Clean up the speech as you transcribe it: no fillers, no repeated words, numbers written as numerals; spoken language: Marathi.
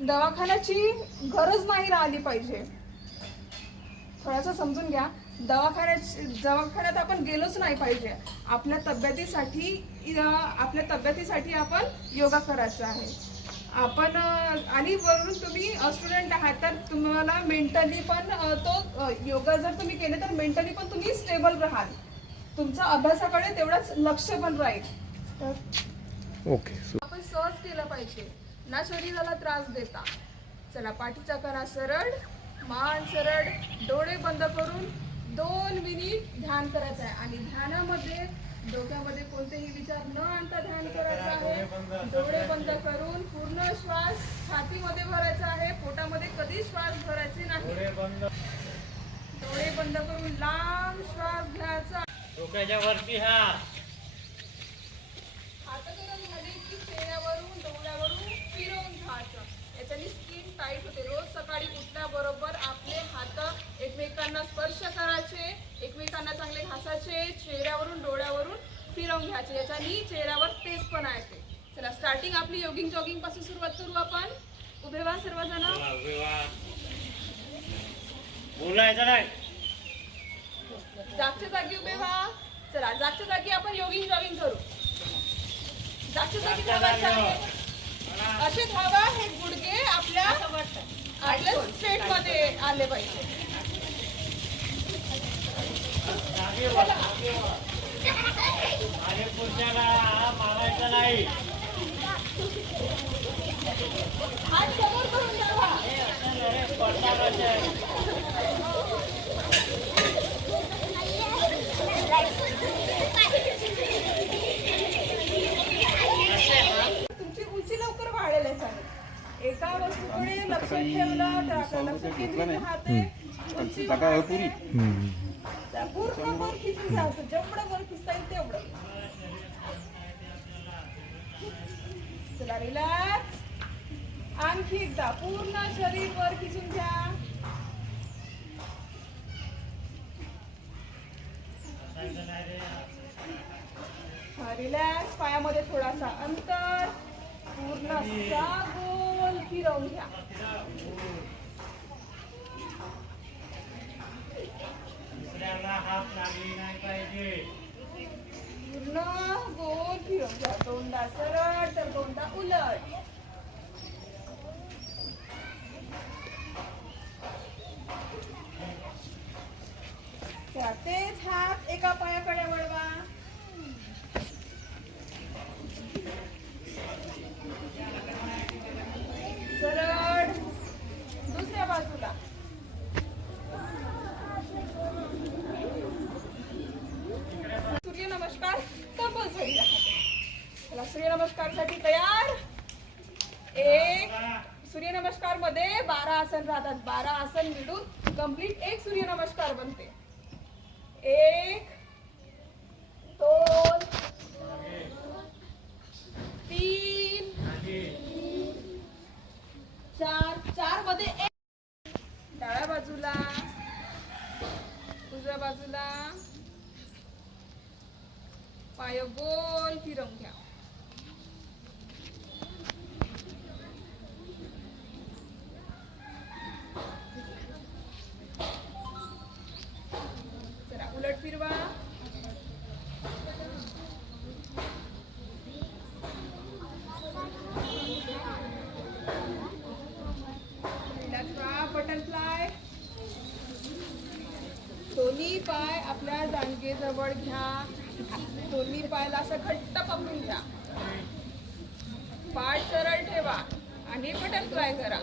दवाखान्याची गरज नाही राहिली पाहिजे. थोडासा समजून घ्या. दवाखान्यात आपण गेलोच नाही पाहिजे. आपल्या तब्येतीसाठी आपण योगा करायचा आहे. आपण आणि वरून तुम्ही स्टुडंट आहात तर तुम्हाला मेंटली पण तो योगा जर तुम्ही केले तर मेंटली पण तुम्ही स्टेबल राहाल. तुमचा अभ्यासाकडे तेवढंच लक्ष पण राहील. ओके. आपण सहज केलं पाहिजे ना शरीराला त्रास देता. चला पाठीचा करा सरळ, मान सरळ, डोळे बंद करून 2 मिनिट ध्यान करायचं आहे. आणि ध्यानामध्ये डोक्यामध्ये कोणतेही विचार न आणता ध्यान करायचं आहे. डोळे बंद करून पूर्ण श्वास छातीमध्ये भरायचा आहे. पोटामध्ये कधी श्वास भरायचे नाही. डोळे बंद करून लांब श्वास घ्यायचा. डोक्याच्या वरती हात झाले की चेहऱ्यावरून डोळ्यावरून फिरवून घ्यायचं. याच्याने स्किन टाईट होते. रोज सकाळी उठल्याबरोबर आपले हात एकमेकांना स्पर्श करायचे, एकमेकांना चांगले घासायचे, चेहऱ्यावरून डोळ्यावरून फिरवून घ्यायचे. याच्याने चेहऱ्यावर तेजपणा येते. चला स्टार्टिंग आपली जॉगिंग पासून सुरुवात करू आपण. उभे व्हा सर्वजण. बोलायचं नाही. जागच्या जागी उभे व्हा. चला जागच्या जागी आपण जॉगिंग करू. जागच्या जागी धावायचं आहे. असे धावा. हे गुडघे आपल्या स्ट्रेट मध्ये आले पाहिजे. माझ्या पुरुषाला मारायचं नाही. हात समोर करून धावा. तुमची उंची लवकर वाढेल. याच्याने एका वस्तूकडे लक्ष ठेवलं तर आपलं लक्ष केंद्रित राहते. उंची पूर्ण वर खिचून घ्यायचं. जेवढं वर खिचता येईल तेवढं. चला रिलॅक्स. आणखी एकदा पूर्ण शरीर वर खिचून घ्या. रिलॅक्स. पायामध्ये थोडासा अंतर. पूर्ण गोल फिरवून घ्या. हात लागली नाही पाहिजे. पूर्ण गोल फिरवून घ्या. दोनदा सरळ तर दोनदा उलट. तेच हात एका पायाकडे वळवा. सरळ दुसऱ्या बाजूला. सूर्यनमस्कार कंपल्सरी आहे. चला सूर्यनमस्कार साठी तयार. सूर्यनमस्कार मध्ये 12 आसन राहतात. 12 आसन मिळून कंप्लीट एक सूर्यनमस्कार बनते. 1 2 3 4 मध्ये डाव्या बाजूला, उजव्या बाजूला. पाय गोल फिरवून घ्या. जरा उलट फिरवा. बटरफ्लाय. दोन्ही पाय आपल्या जांघेजवळ घ्या. दोन्ही पायाला असं घट्ट पकडून घ्या. पाठ सरळ ठेवा आणि बटरफ्लाय करा.